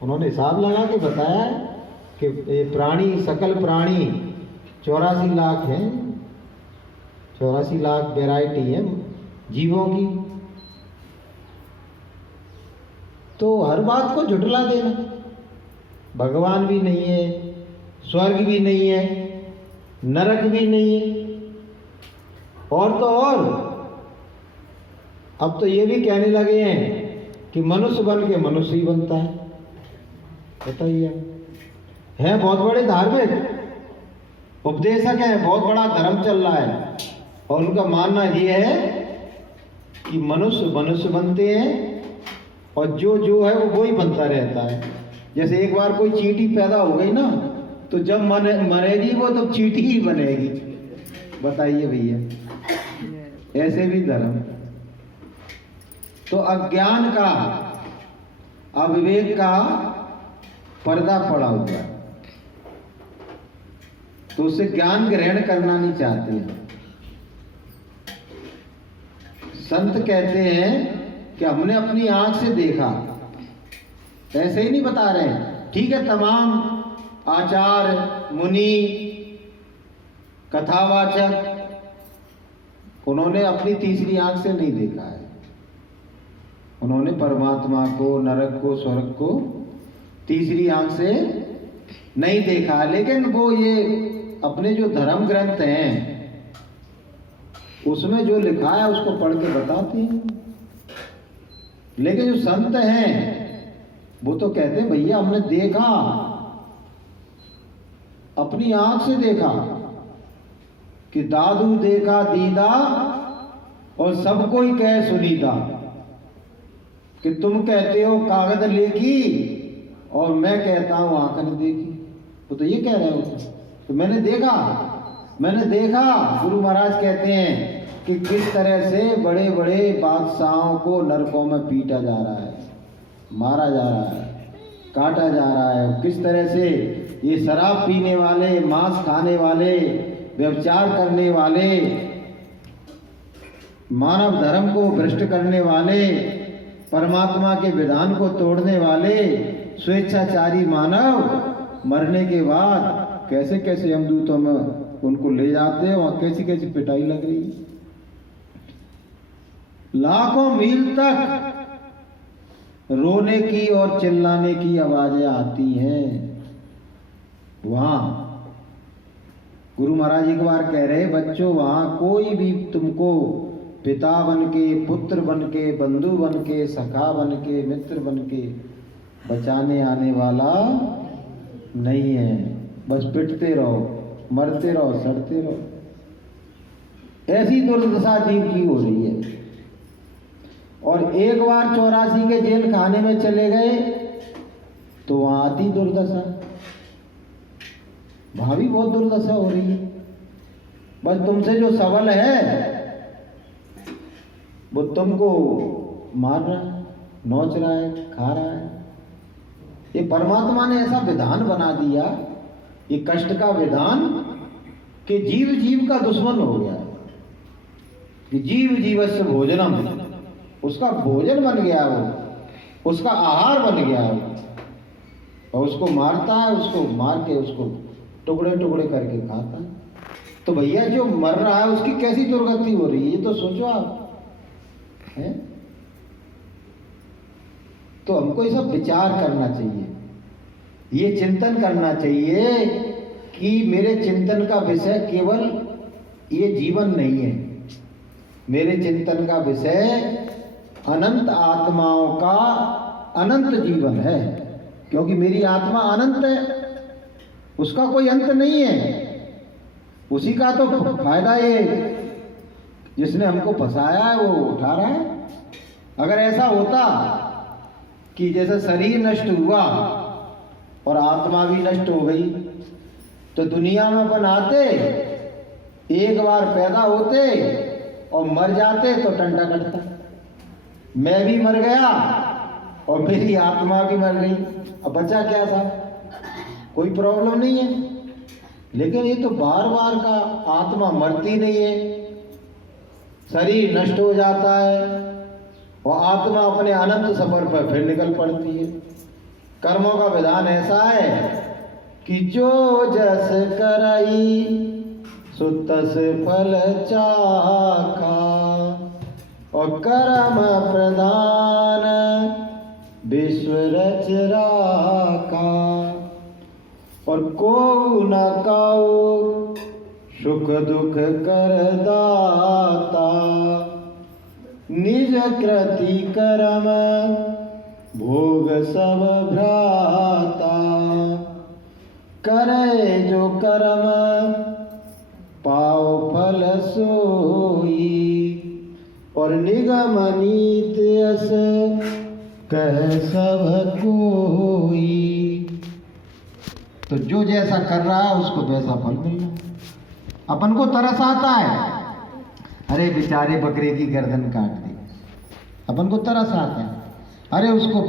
उन्होंने हिसाब लगा के बताया कि ये प्राणी, सकल प्राणी 84 लाख हैं, 84 लाख वैरायटी है जीवों की। तो हर बात को झुठला देना, भगवान भी नहीं है, स्वर्ग भी नहीं है, नरक भी नहीं है, और तो और अब तो ये भी कहने लगे हैं कि मनुष्य बन के मनुष्य ही बनता है। बताइए, है बहुत बड़े धार्मिक उपदेशक हैं, बहुत बड़ा धर्म चल रहा है, और उनका मानना ये है कि मनुष्य मनुष्य बनते हैं और जो जो है वो ही बनता रहता है। जैसे एक बार कोई चींटी पैदा हो गई ना, तो जब मरेगी वो तो चींटी ही बनेगी। बताइए भैया, ऐसे भी धर्म। तो अज्ञान का, अविवेक का पर्दा पड़ा हुआ है, तो उससे ज्ञान ग्रहण करना नहीं चाहते हैं। संत कहते हैं कि हमने अपनी आंख से देखा, ऐसे ही नहीं बता रहे हैं। ठीक है, तमाम आचार्य मुनि कथावाचक उन्होंने अपनी तीसरी आंख से नहीं देखा है, उन्होंने परमात्मा को, नरक को, स्वर्ग को तीसरी आंख से नहीं देखा। लेकिन वो ये अपने जो धर्म ग्रंथ हैं उसमें जो लिखा है उसको पढ़ के बताते हैं। लेकिन जो संत हैं वो तो कहते हैं भैया हमने देखा, अपनी आंख से देखा, कि दादू देखा दीदा और सबको ही कह सुनीदा, कि तुम कहते हो कागज लेकी और मैं कहता हूं आंख ने देखी। वो तो ये कह रहे हो, तो मैंने देखा। गुरु महाराज कहते हैं कि किस तरह से बड़े बड़े बादशाहों को नरकों में पीटा जा रहा है, मारा जा रहा है, काटा जा रहा है। किस तरह से ये शराब पीने वाले, मांस खाने वाले, व्यभिचार करने वाले, मानव धर्म को भ्रष्ट करने वाले, परमात्मा के विधान को तोड़ने वाले, स्वेच्छाचारी मानव मरने के बाद कैसे कैसे यमदूतों में उनको ले जाते हैं, वहां कैसी कैसी पिटाई लग रही है। लाखों मील तक रोने की और चिल्लाने की आवाजें आती हैं। वहां गुरु महाराज एक बार कह रहे, बच्चों वहां कोई भी तुमको पिता बन के, पुत्र बन के, बंधु बन के, सखा बन के, मित्र बन के बचाने आने वाला नहीं है। बस पिटते रहो, मरते रहो, सड़ते रहो। ऐसी दुर्दशा जीव की हो रही है। और एक बार 84 के जेल खाने में चले गए तो वहां आती दुर्दशा, वहां भी बहुत दुर्दशा हो रही है। बस तुमसे जो सबल है वो तुमको मार रहा है, नोच रहा है, खा रहा है। ये परमात्मा ने ऐसा विधान बना दिया, ये कष्ट का विधान, कि जीव जीव का दुश्मन हो गया। कि जीव जीवस्य भोजनम, उसका भोजन बन गया वो, उसका आहार बन गया वो, और उसको मारता है, उसको मार के उसको टुकड़े टुकड़े करके खाता है। तो भैया जो मर रहा है उसकी कैसी दुर्गति हो रही है, ये तो सोचो आप है? तो हमको ये सब विचार करना चाहिए, ये चिंतन करना चाहिए कि मेरे चिंतन का विषय केवल ये जीवन नहीं है, मेरे चिंतन का विषय अनंत आत्माओं का अनंत जीवन है। क्योंकि मेरी आत्मा अनंत है, उसका कोई अंत नहीं है। उसी का तो फायदा ये, जिसने हमको फंसाया है वो उठा रहा है। अगर ऐसा होता कि जैसे शरीर नष्ट हुआ और आत्मा भी नष्ट हो गई, तो दुनिया में अपन आते, एक बार पैदा होते और मर जाते तो टंटा कटता। मैं भी मर गया और मेरी आत्मा भी मर गई, अब बचा क्या था? कोई प्रॉब्लम नहीं है। लेकिन ये तो बार बार का, आत्मा मरती नहीं है, शरीर नष्ट हो जाता है और आत्मा अपने अनंत सफर पर फिर निकल पड़ती है। कर्मों का विधान ऐसा है कि जो जस करई सो तस फल चाखा, और कर्म प्रधान विश्व रच राखा, और को न काऊ सुख दुख कर दाता, निज कृति कर्म भोग सब भ्राता, करे जो कर्म पाओ फल सोई, और निगम नीत यस कह सब कोई। तो जो जैसा कर रहा है उसको वैसा फल मिलना। अपन को तरस आता है, अरे बेचारे बकरे की गर्दन काट दी, अपन को तरस आता है, अरे उसको